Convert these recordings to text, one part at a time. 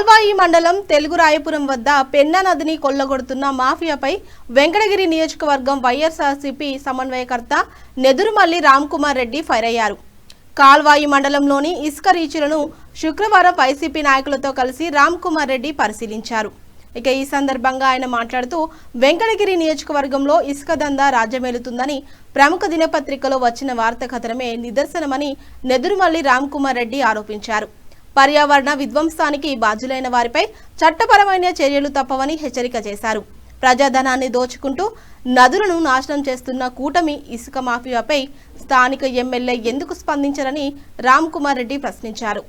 కాల్వాయి మండలం తెలుగురాయపురం వద్ద పెన్నా నదిని కొల్లగొడుతున్న మాఫియాపై వెంకటగిరి నియోజకవర్గం వైఎస్ఆర్సీపీ సమన్వయకర్త నెదురుమల్లి రామ్కుమార్ రెడ్డి ఫైర్ అయ్యారు. కాల్వాయి మండలంలోని ఇసుక రీచులను శుక్రవారం వైసీపీ నాయకులతో కలిసి రామ్కుమార్ రెడ్డి పరిశీలించారు. ఇక ఈ సందర్భంగా ఆయన మాట్లాడుతూ వెంకటగిరి నియోజకవర్గంలో ఇసుక దందా రాజ్యమేలుతుందని ప్రముఖ దినపత్రికలో వచ్చిన వార్త కథనమే నిదర్శనమని నెదురుమల్లి రామ్కుమార్ రెడ్డి ఆరోపించారు. పర్యావరణ విధ్వంసానికి బాధ్యులైన వారిపై చట్టపరమైన చర్యలు తప్పవని హెచ్చరిక చేశారు. ప్రజాధనాన్ని దోచుకుంటూ నదులను నాశనం చేస్తున్న కూటమి ఇసుక మాఫియాపై స్థానిక ఎమ్మెల్యే ఎందుకు స్పందించారని రామ్కుమార్ రెడ్డి ప్రశ్నించారు.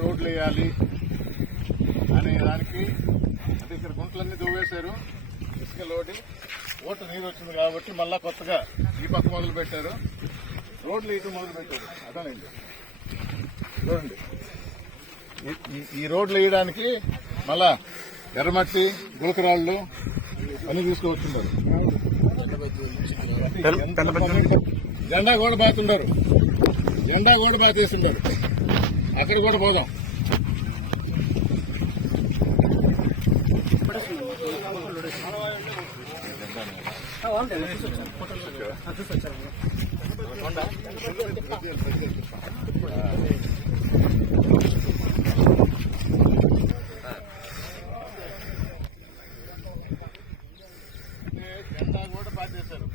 రోడ్లు వేయాలి అనే దానికి అంటే ఇక్కడ గుంటలన్నీ దువ్వేశారు, ఇసుక లోడి ఓటు నీరు వచ్చింది కాబట్టి మళ్ళా కొత్తగా ఈ పక్క మొదలు పెట్టారు, రోడ్లు ఇటు మొదలు పెట్టారు. అర్థమైంది చూడండి, ఈ రోడ్లు వేయడానికి మళ్ళా ఎర్రమట్టి గులకరాళ్ళు అన్ని తీసుకువచ్చుంటారు. జెండా కూడా బాతుండారు, జెండా కూడా బాతేసిండారు. అక్కడ కూడా పోదాం. జెండా కూడా బాధేశారు.